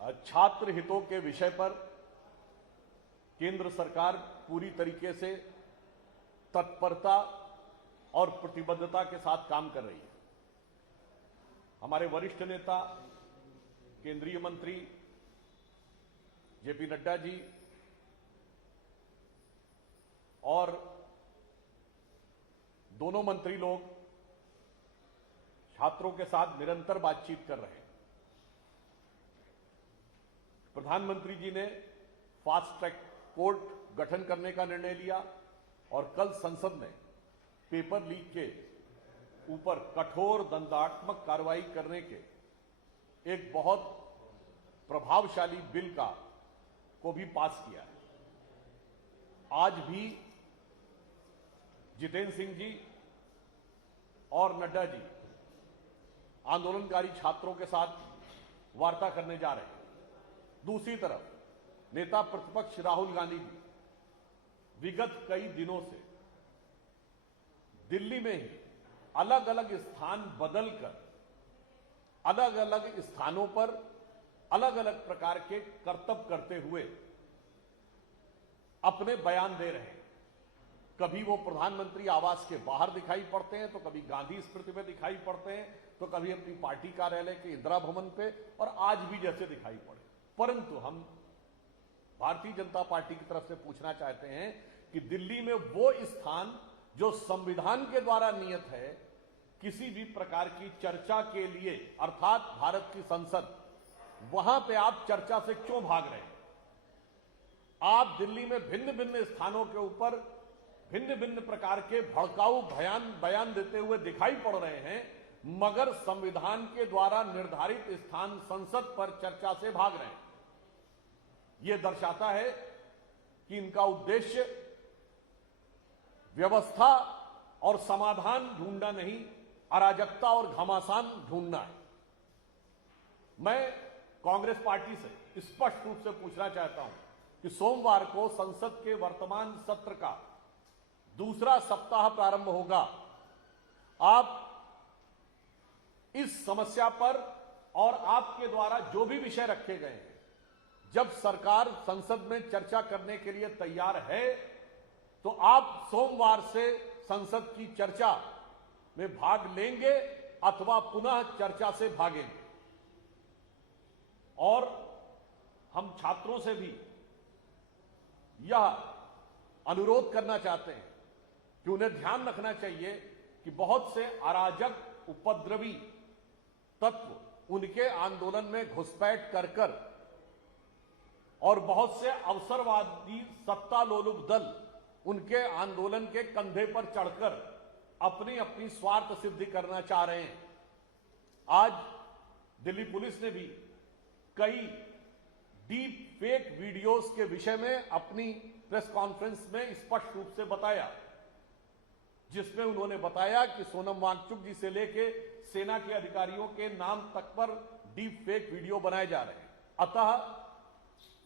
छात्र हितों के विषय पर केंद्र सरकार पूरी तरीके से तत्परता और प्रतिबद्धता के साथ काम कर रही है। हमारे वरिष्ठ नेता केंद्रीय मंत्री जेपी नड्डा जी और दोनों मंत्री लोग छात्रों के साथ निरंतर बातचीत कर रहे हैं। प्रधानमंत्री जी ने फास्ट ट्रैक कोर्ट गठन करने का निर्णय लिया और कल संसद में पेपर लीक के ऊपर कठोर दंडात्मक कार्रवाई करने के एक बहुत प्रभावशाली बिल को भी पास किया है। आज भी जितेंद्र सिंह जी और नड्डा जी आंदोलनकारी छात्रों के साथ वार्ता करने जा रहे हैं। दूसरी तरफ नेता प्रतिपक्ष राहुल गांधी जी विगत कई दिनों से दिल्ली में ही अलग अलग स्थान बदलकर अलग अलग स्थानों पर अलग अलग प्रकार के करतब करते हुए अपने बयान दे रहे हैं। कभी वो प्रधानमंत्री आवास के बाहर दिखाई पड़ते हैं, तो कभी गांधी स्मृति में दिखाई पड़ते हैं, तो कभी अपनी पार्टी कार्यालय के इंदिरा भवन पे, और आज भी जैसे दिखाई पड़े। परंतु हम भारतीय जनता पार्टी की तरफ से पूछना चाहते हैं कि दिल्ली में वो स्थान जो संविधान के द्वारा नियत है, किसी भी प्रकार की चर्चा के लिए, अर्थात भारत की संसद, वहां पे आप चर्चा से क्यों भाग रहे हैं? आप दिल्ली में भिन्न भिन्न स्थानों के ऊपर भिन्न भिन्न प्रकार के भड़काऊ बयान देते हुए दिखाई पड़ रहे हैं, मगर संविधान के द्वारा निर्धारित स्थान संसद पर चर्चा से भाग रहे हैं। यह दर्शाता है कि इनका उद्देश्य व्यवस्था और समाधान ढूंढना नहीं, अराजकता और घमासान ढूंढना है। मैं कांग्रेस पार्टी से स्पष्ट रूप से पूछना चाहता हूं कि सोमवार को संसद के वर्तमान सत्र का दूसरा सप्ताह प्रारंभ होगा। आप इस समस्या पर और आपके द्वारा जो भी विषय रखे गए हैं, जब सरकार संसद में चर्चा करने के लिए तैयार है, तो आप सोमवार से संसद की चर्चा में भाग लेंगे अथवा पुनः चर्चा से भागेंगे। और हम छात्रों से भी यह अनुरोध करना चाहते हैं कि उन्हें ध्यान रखना चाहिए कि बहुत से अराजक, उपद्रवी तत्व उनके आंदोलन में घुसपैठ कर और बहुत से अवसरवादी सत्तालोलुप दल उनके आंदोलन के कंधे पर चढ़कर अपनी अपनी स्वार्थ सिद्धि करना चाह रहे हैं। आज दिल्ली पुलिस ने भी कई डीप फेक वीडियोस के विषय में अपनी प्रेस कॉन्फ्रेंस में स्पष्ट रूप से बताया, जिसमें उन्होंने बताया कि सोनम वांगचुक जी से लेके सेना के अधिकारियों के नाम तक पर डीप फेक वीडियो बनाए जा रहे हैं। अतः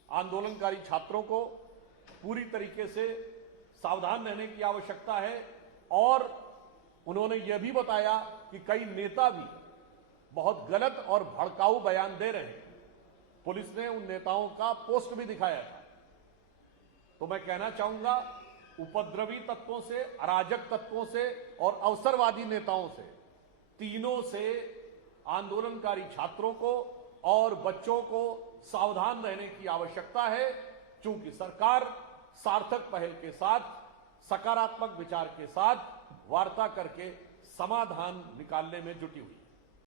आंदोलनकारी छात्रों को पूरी तरीके से सावधान रहने की आवश्यकता है। और उन्होंने यह भी बताया कि कई नेता भी बहुत गलत और भड़काऊ बयान दे रहे हैं। पुलिस ने उन नेताओं का पोस्ट भी दिखाया था। तो मैं कहना चाहूंगा, उपद्रवी तत्वों से, अराजक तत्वों से और अवसरवादी नेताओं से, तीनों से आंदोलनकारी छात्रों को और बच्चों को सावधान रहने की आवश्यकता है, क्योंकि सरकार सार्थक पहल के साथ, सकारात्मक विचार के साथ वार्ता करके समाधान निकालने में जुटी हुई है।